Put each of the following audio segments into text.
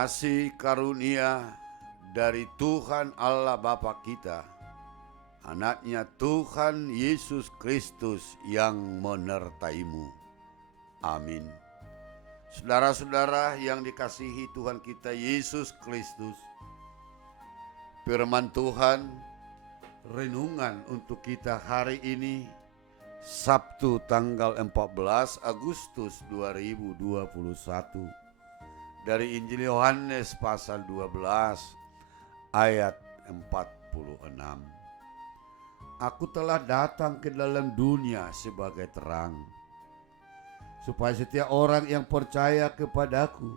Kasih karunia dari Tuhan Allah Bapa kita, Anaknya Tuhan Yesus Kristus yang menyertaimu. Amin. Saudara-saudara yang dikasihi Tuhan kita Yesus Kristus, firman Tuhan renungan untuk kita hari ini, Sabtu tanggal 14 Agustus 2021, dari Injil Yohanes pasal 12 ayat 46. Aku telah datang ke dalam dunia sebagai terang, supaya setiap orang yang percaya kepadaku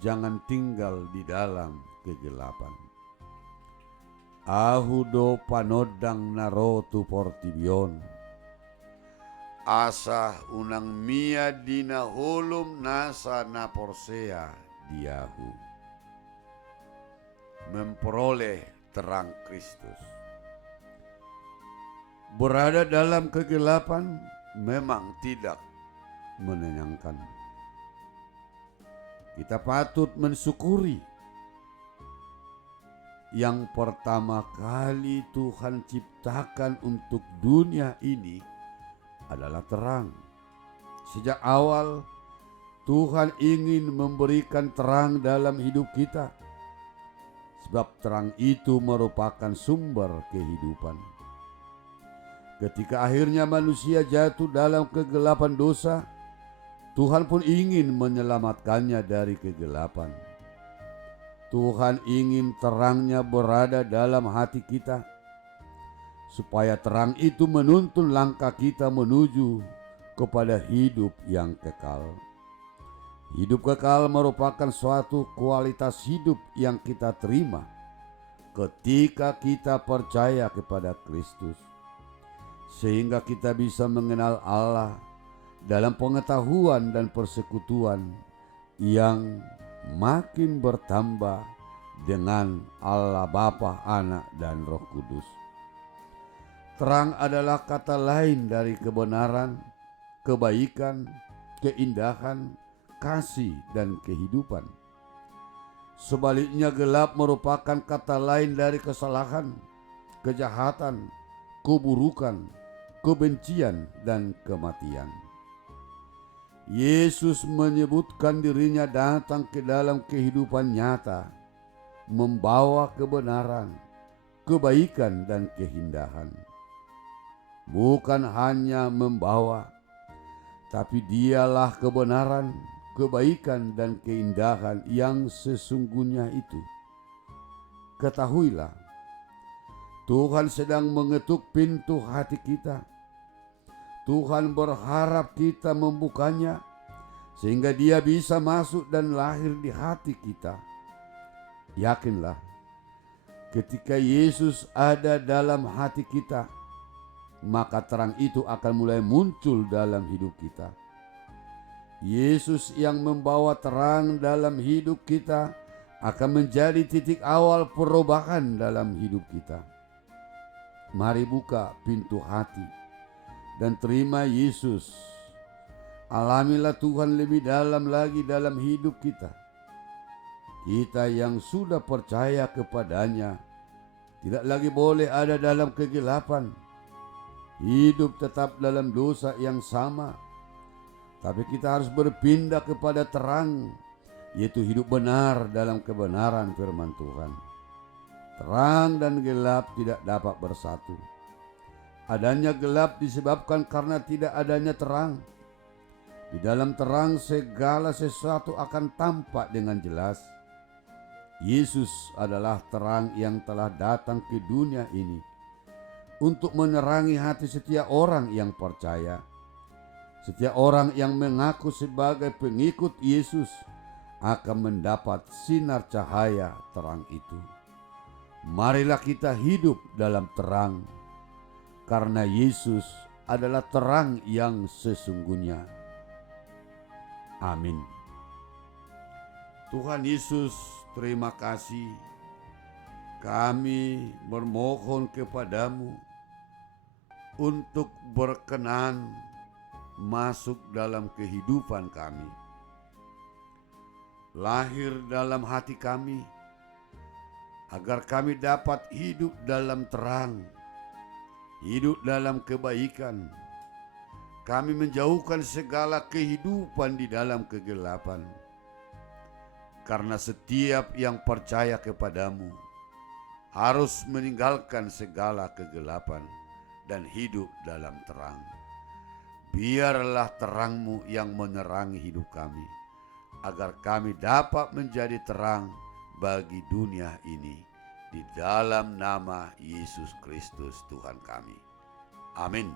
jangan tinggal di dalam kegelapan. Ahudo panodang narotu portibion, asa unang mia dina hulum nasa naporsea diahu. Memperoleh terang Kristus. Berada dalam kegelapan memang tidak menyenangkan. Kita patut mensyukuri yang pertama kali Tuhan ciptakan untuk dunia ini adalah terang. Sejak awal Tuhan ingin memberikan terang dalam hidup kita, sebab terang itu merupakan sumber kehidupan. Ketika akhirnya manusia jatuh dalam kegelapan dosa, Tuhan pun ingin menyelamatkannya dari kegelapan. Tuhan ingin terangnya berada dalam hati kita, supaya terang itu menuntun langkah kita menuju kepada hidup yang kekal. Hidup kekal merupakan suatu kualitas hidup yang kita terima ketika kita percaya kepada Kristus, sehingga kita bisa mengenal Allah dalam pengetahuan dan persekutuan yang makin bertambah dengan Allah Bapa, Anak, dan Roh Kudus. Terang adalah kata lain dari kebenaran, kebaikan, keindahan, kasih, dan kehidupan. Sebaliknya, gelap merupakan kata lain dari kesalahan, kejahatan, keburukan, kebencian, dan kematian. Yesus menyebutkan dirinya datang ke dalam kehidupan nyata, membawa kebenaran, kebaikan, dan keindahan. Bukan hanya membawa, tapi dialah kebenaran, kebaikan, dan keindahan yang sesungguhnya itu. Ketahuilah, Tuhan sedang mengetuk pintu hati kita. Tuhan berharap kita membukanya, sehingga Dia bisa masuk dan lahir di hati kita. Yakinlah, ketika Yesus ada dalam hati kita, maka terang itu akan mulai muncul dalam hidup kita. Yesus yang membawa terang dalam hidup kita akan menjadi titik awal perubahan dalam hidup kita. Mari buka pintu hati dan terima Yesus. Alamilah Tuhan lebih dalam lagi dalam hidup kita. Kita yang sudah percaya kepadanya tidak lagi boleh ada dalam kegelapan, hidup tetap dalam dosa yang sama. Tapi kita harus berpindah kepada terang, yaitu hidup benar dalam kebenaran firman Tuhan. Terang dan gelap tidak dapat bersatu. Adanya gelap disebabkan karena tidak adanya terang. Di dalam terang segala sesuatu akan tampak dengan jelas. Yesus adalah terang yang telah datang ke dunia ini untuk menerangi hati setiap orang yang percaya. Setiap orang yang mengaku sebagai pengikut Yesus akan mendapat sinar cahaya terang itu. Marilah kita hidup dalam terang, karena Yesus adalah terang yang sesungguhnya. Amin. Tuhan Yesus, terima kasih. Kami bermohon kepadamu untuk berkenan masuk dalam kehidupan kami. lahir dalam hati kami, agar kami dapat hidup dalam terang, hidup dalam kebaikan. Kami menjauhkan segala kehidupan di dalam kegelapan, karena setiap yang percaya kepadamu harus meninggalkan segala kegelapan dan hidup dalam terang. Biarlah terang-Mu yang menerangi hidup kami, agar kami dapat menjadi terang bagi dunia ini, di dalam nama Yesus Kristus Tuhan kami. Amin.